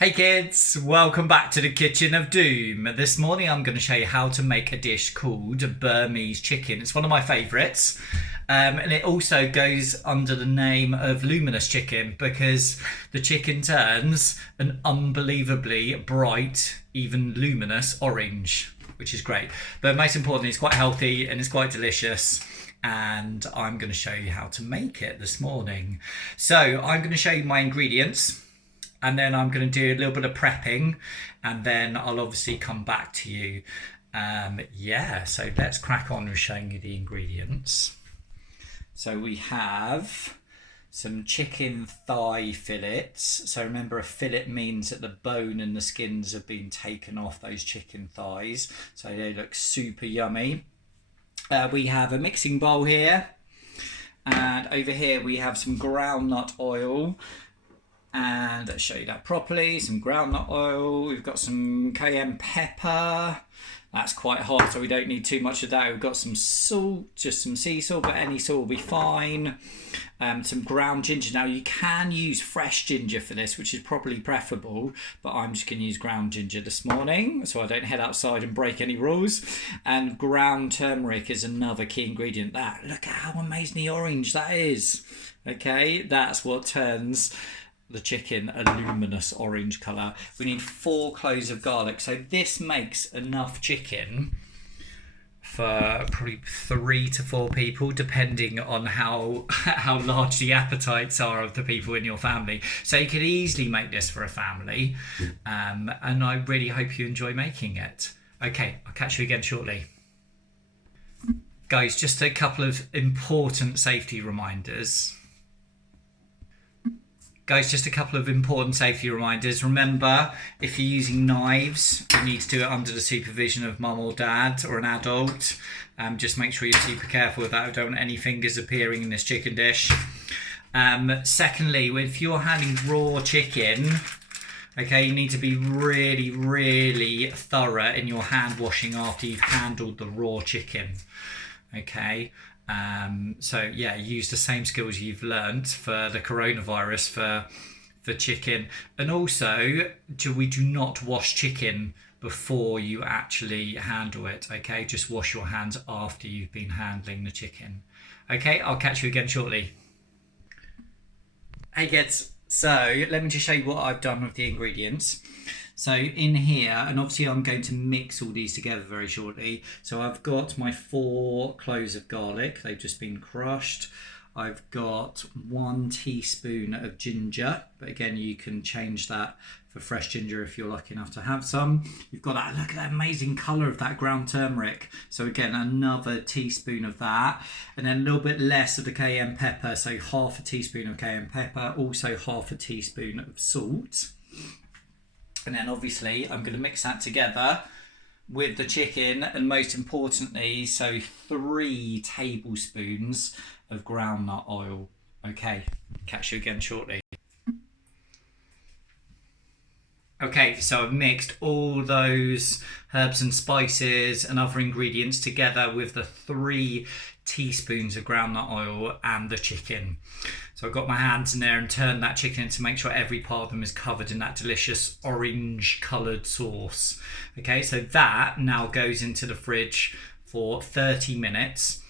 Hey kids, welcome back to the Kitchen of Doom. This morning I'm going to show you how to make a dish called Burmese chicken. It's one of my favourites, and it also goes under the name of luminous chicken because the chicken turns an unbelievably bright, even luminous orange, which is great. But most importantly, it's quite healthy and it's quite delicious. And I'm going to show you how to make it this morning. So I'm going to show you my ingredients. And then I'm going to do a little bit of prepping, and then I'll obviously come back to you. So let's crack on with showing you the ingredients. So we have some chicken thigh fillets. So remember, a fillet means that the bone and the skins have been taken off those chicken thighs. So they look super yummy. We have a mixing bowl here. And over here we have some groundnut oil. And I'll show you that properly. Some groundnut oil. We've got some cayenne pepper. That's quite hot, so we don't need too much of that. We've got some salt, just some sea salt, but any salt will be fine. Some ground ginger. Now you can use fresh ginger for this, which is probably preferable, but I'm just going to use ground ginger this morning so I don't head outside and break any rules. And ground turmeric is another key ingredient. Look at how amazingly orange that is. Okay, that's what turns the chicken a luminous orange colour. We need 4 cloves of garlic, so this makes enough chicken for probably 3 to 4 people, depending on how large the appetites are of the people in your family. So you could easily make this for a family, and I really hope you enjoy making it. Okay, I'll catch you again shortly. Guys, just a couple of important safety reminders. Remember, if you're using knives, you need to do it under the supervision of mum or dad or an adult. Just make sure you're super careful with that. I don't want any fingers appearing in this chicken dish. Secondly, if you're handling raw chicken, okay, you need to be really, really thorough in your hand washing after you've handled the raw chicken. Okay. Use the same skills you've learned for the coronavirus for chicken. And also, we do not wash chicken before you actually handle it, okay? Just wash your hands after you've been handling the chicken. Okay, I'll catch you again shortly. Hey kids, so let me just show you what I've done with the ingredients. So in here, and obviously I'm going to mix all these together very shortly. So I've got my 4 cloves of garlic. They've just been crushed. I've got 1 teaspoon of ginger, but again, you can change that for fresh ginger if you're lucky enough to have some. You've got that, look at that amazing color of that ground turmeric. So again, another teaspoon of that, and then a little bit less of the cayenne pepper. So half a teaspoon of cayenne pepper, also half a teaspoon of salt. And then obviously I'm going to mix that together with the chicken, and most importantly, so 3 tablespoons of groundnut oil. Okay, catch you again shortly. Okay, so I've mixed all those herbs and spices and other ingredients together with the 3 teaspoons of groundnut oil and the chicken. So I've got my hands in there and turned that chicken in to make sure every part of them is covered in that delicious orange coloured sauce. Okay, so that now goes into the fridge for 30 minutes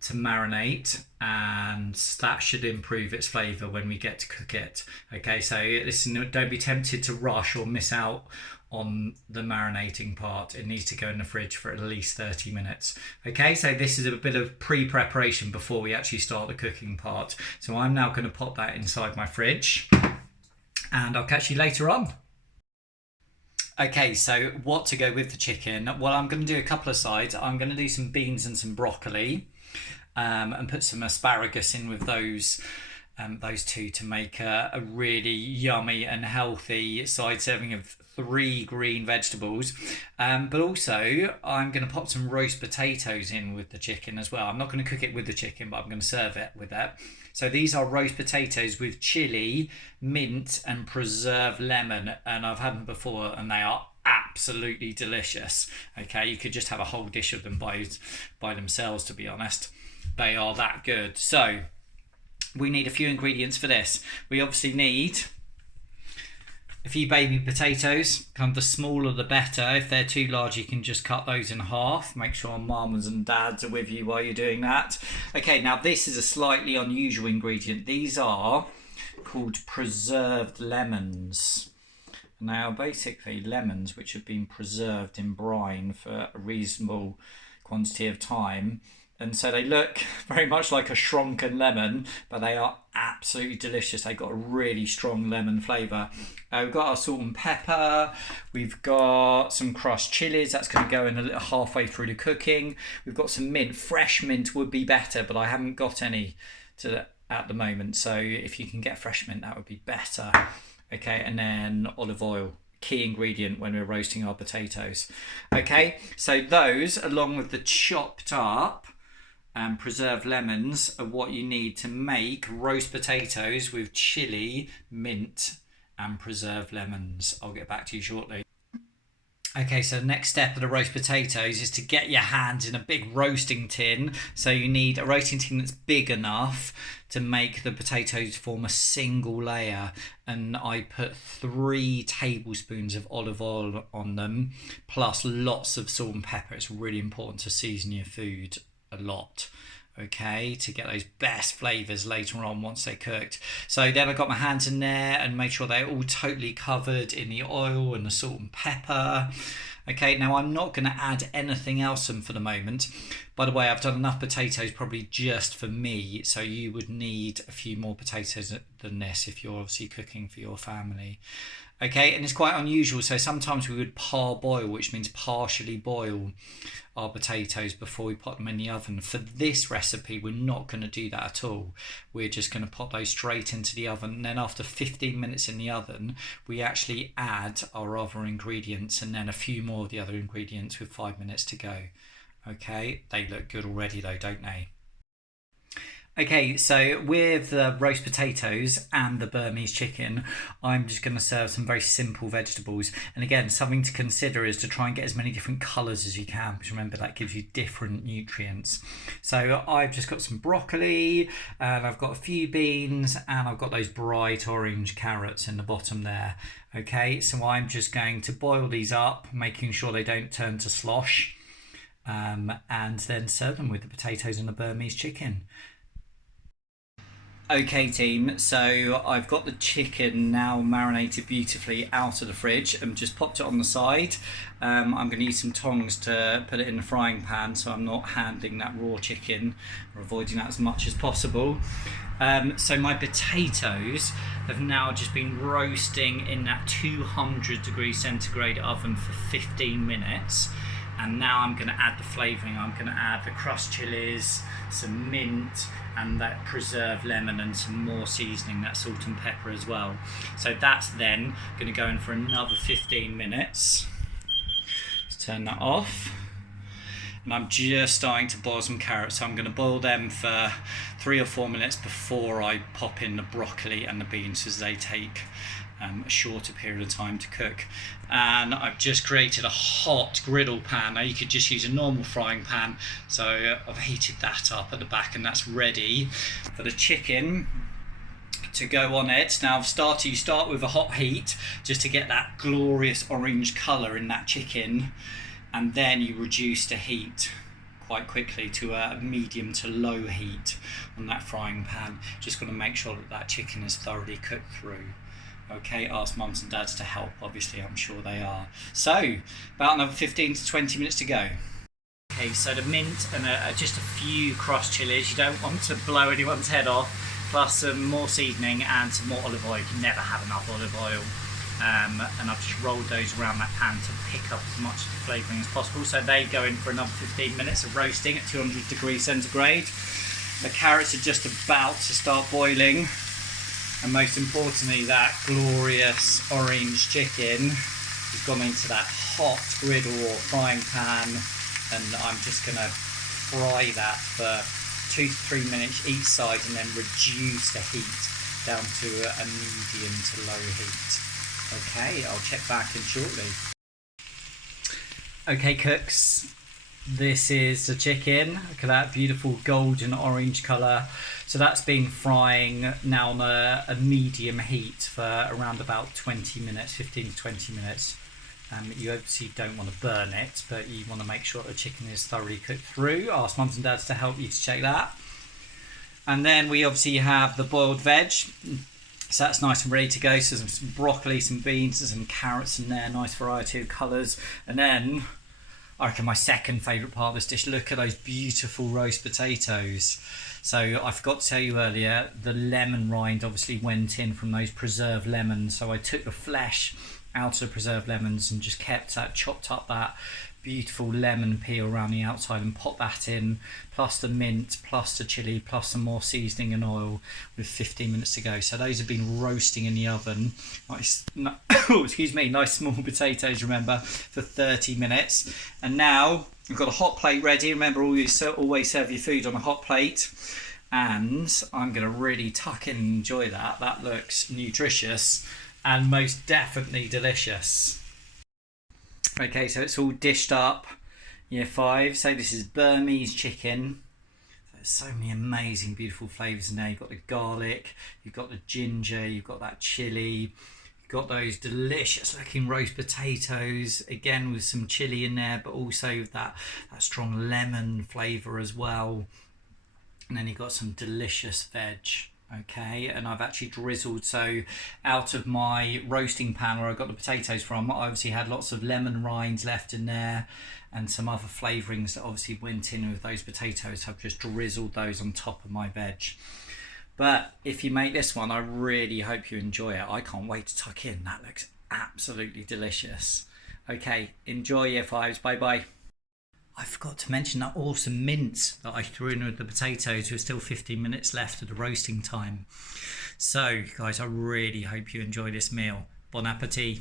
to marinate, and that should improve its flavour when we get to cook it. Okay, so listen, don't be tempted to rush or miss out on the marinating part. It needs to go in the fridge for at least 30 minutes. Okay, so this is a bit of pre-preparation before we actually start the cooking part. So I'm now going to pop that inside my fridge, and I'll catch you later on. Okay, so what to go with the chicken? Well, I'm going to do a couple of sides. I'm going to do some beans and some broccoli, and put some asparagus in with those 2 to make a really yummy and healthy side serving of 3 green vegetables. But also I'm going to pop some roast potatoes in with the chicken as well. I'm not going to cook it with the chicken, but I'm going to serve it with that. So these are roast potatoes with chilli, mint and preserved lemon, and I've had them before and they are absolutely delicious. Okay, you could just have a whole dish of them by themselves, to be honest. They are that good. So we need a few ingredients for this. We obviously need a few baby potatoes, kind of the smaller the better. If they're too large, you can just cut those in half. Make sure mamas and dads are with you while you're doing that. Okay, now this is a slightly unusual ingredient. These are called preserved lemons. Now, basically lemons which have been preserved in brine for a reasonable quantity of time, and so they look very much like a shrunken lemon, but they are absolutely delicious. They've got a really strong lemon flavour. We've got our salt and pepper. We've got some crushed chilies. That's going to go in a little halfway through the cooking. We've got some mint. Fresh mint would be better, but I haven't got any at the moment. So if you can get fresh mint, that would be better. Okay, and then olive oil. Key ingredient when we're roasting our potatoes. Okay, so those, along with the chopped up and preserved lemons, are what you need to make roast potatoes with chili, mint and preserved lemons. I'll get back to you shortly. Okay, so the next step of the roast potatoes is to get your hands in a big roasting tin. So you need a roasting tin that's big enough to make the potatoes form a single layer. And I put 3 tablespoons of olive oil on them, plus lots of salt and pepper. It's really important to season your food a lot, okay, to get those best flavours later on once they're cooked. So then I got my hands in there and made sure they're all totally covered in the oil and the salt and pepper. Okay, now I'm not going to add anything else in for the moment. By the way, I've done enough potatoes probably just for me, so you would need a few more potatoes than this if you're obviously cooking for your family. Okay, and it's quite unusual, so sometimes we would parboil, which means partially boil our potatoes before we put them in the oven. For this recipe, we're not going to do that at all. We're just going to pop those straight into the oven, and then after 15 minutes in the oven, we actually add our other ingredients and then a few more of the other ingredients with 5 minutes to go. Okay, they look good already though, don't they? Okay, so with the roast potatoes and the Burmese chicken, I'm just going to serve some very simple vegetables. And again, something to consider is to try and get as many different colours as you can, because remember that gives you different nutrients. So I've just got some broccoli, and I've got a few beans, and I've got those bright orange carrots in the bottom there. Okay, so I'm just going to boil these up, making sure they don't turn to slosh, and then serve them with the potatoes and the Burmese chicken. Okay team, so I've got the chicken now marinated beautifully out of the fridge and just popped it on the side. I'm going to use some tongs to put it in the frying pan so I'm not handling that raw chicken, or avoiding that as much as possible. So my potatoes have now just been roasting in that 200 degrees centigrade oven for 15 minutes. And now I'm going to add the flavouring. I'm going to add the crushed chilies, some mint, and that preserved lemon, and some more seasoning, that salt and pepper as well. So that's then going to go in for another 15 minutes. Let's turn that off. And I'm just starting to boil some carrots, so I'm going to boil them for 3 or 4 minutes before I pop in the broccoli and the beans, as they take a shorter period of time to cook. And I've just created a hot griddle pan. Now you could just use a normal frying pan, so I've heated that up at the back, and that's ready for the chicken to go on it. Now you start with a hot heat just to get that glorious orange colour in that chicken, and then you reduce the heat quite quickly to a medium to low heat on that frying pan. Just got to make sure that that chicken is thoroughly cooked through. Okay, ask mums and dads to help, obviously, I'm sure they are. So, about another 15 to 20 minutes to go. Okay, so the mint and just a few crushed chilies. You don't want to blow anyone's head off. Plus some more seasoning and some more olive oil. You can never have enough olive oil. And I've just rolled those around that pan to pick up as much of the flavouring as possible. So they go in for another 15 minutes of roasting at 200 degrees centigrade. The carrots are just about to start boiling. And most importantly, that glorious orange chicken has gone into that hot griddle or frying pan, and I'm just going to fry that for 2 to 3 minutes each side, and then reduce the heat down to a medium to low heat. Okay, I'll check back in shortly. Okay cooks, This is the chicken. Look at that beautiful golden orange colour. So that's been frying now on a medium heat for around about 20 minutes, 15 to 20 minutes. You obviously don't want to burn it, but you want to make sure the chicken is thoroughly cooked through. Ask mums and dads to help you to check that. And then we obviously have the boiled veg. So that's nice and ready to go. So some broccoli, some beans, and some carrots in there. Nice variety of colours. And then I reckon my second favourite part of this dish, look at those beautiful roast potatoes. So I forgot to tell you earlier, the lemon rind obviously went in from those preserved lemons. So I took the flesh out of the preserved lemons and just kept that, chopped up that beautiful lemon peel around the outside and put that in, plus the mint, plus the chilli, plus some more seasoning and oil, with 15 minutes to go. So those have been roasting in the oven. Nice, excuse me, nice small potatoes, remember, for 30 minutes. And now we've got a hot plate ready. Remember, always serve your food on a hot plate. And I'm going to really tuck in and enjoy that. That looks nutritious and most definitely delicious. Okay, so it's all dished up. Year 5. So this is Burmese chicken. There's so many amazing, beautiful flavours in there. You've got the garlic, you've got the ginger, you've got that chilli, you've got those delicious looking roast potatoes, again with some chilli in there, but also that strong lemon flavour as well. And then you've got some delicious veg. Okay, and I've actually drizzled, so out of my roasting pan where I got the potatoes from, I obviously had lots of lemon rinds left in there and some other flavourings that obviously went in with those potatoes. I've just drizzled those on top of my veg. But if you make this one, I really hope you enjoy it. I can't wait to tuck in. That looks absolutely delicious. Okay, enjoy Year 5s. Bye bye. I forgot to mention that awesome mint that I threw in with the potatoes. There's still 15 minutes left of the roasting time. So, guys, I really hope you enjoy this meal. Bon appetit.